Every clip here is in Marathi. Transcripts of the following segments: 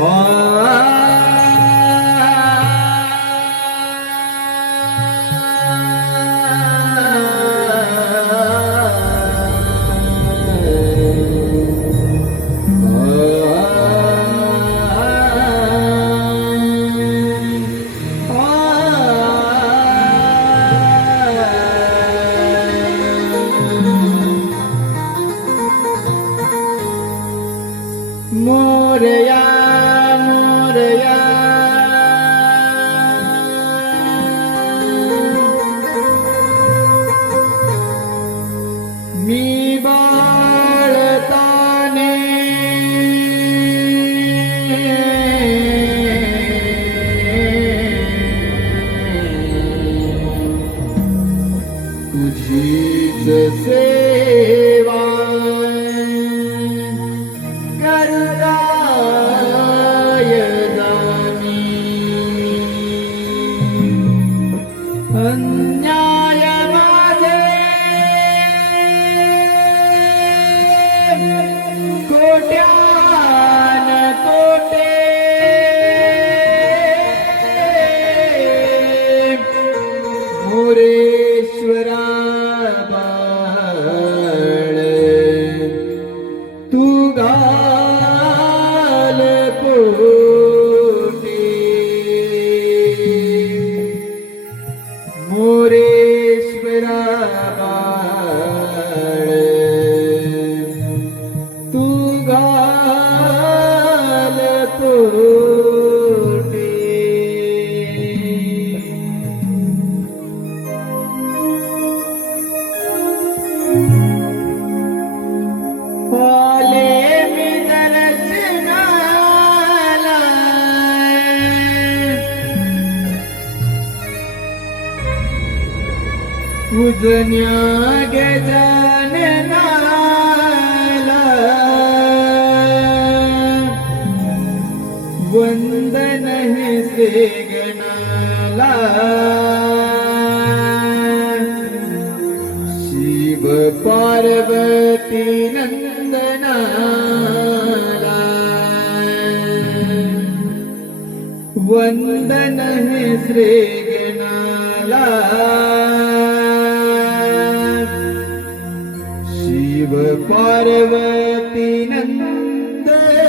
我。कोट्यान कोटे पूजन्या गजानना वंदन हे से शिव पार्वती नंदनाला वंदन हे श्री પાર્વતી નંદના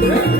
Yeah.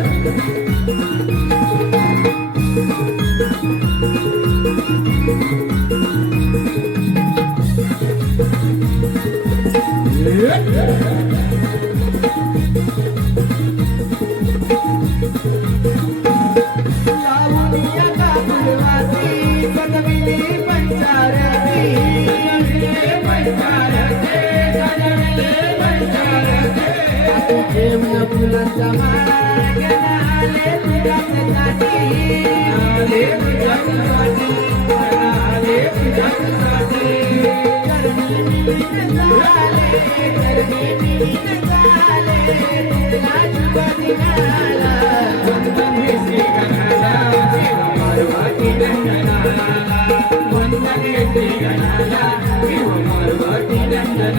ವಂದನೆ ಶ್ರೀ ಗಣನ ಶಿವ ಮಾರುತಿ ನಂದನ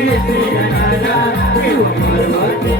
वंदने श्री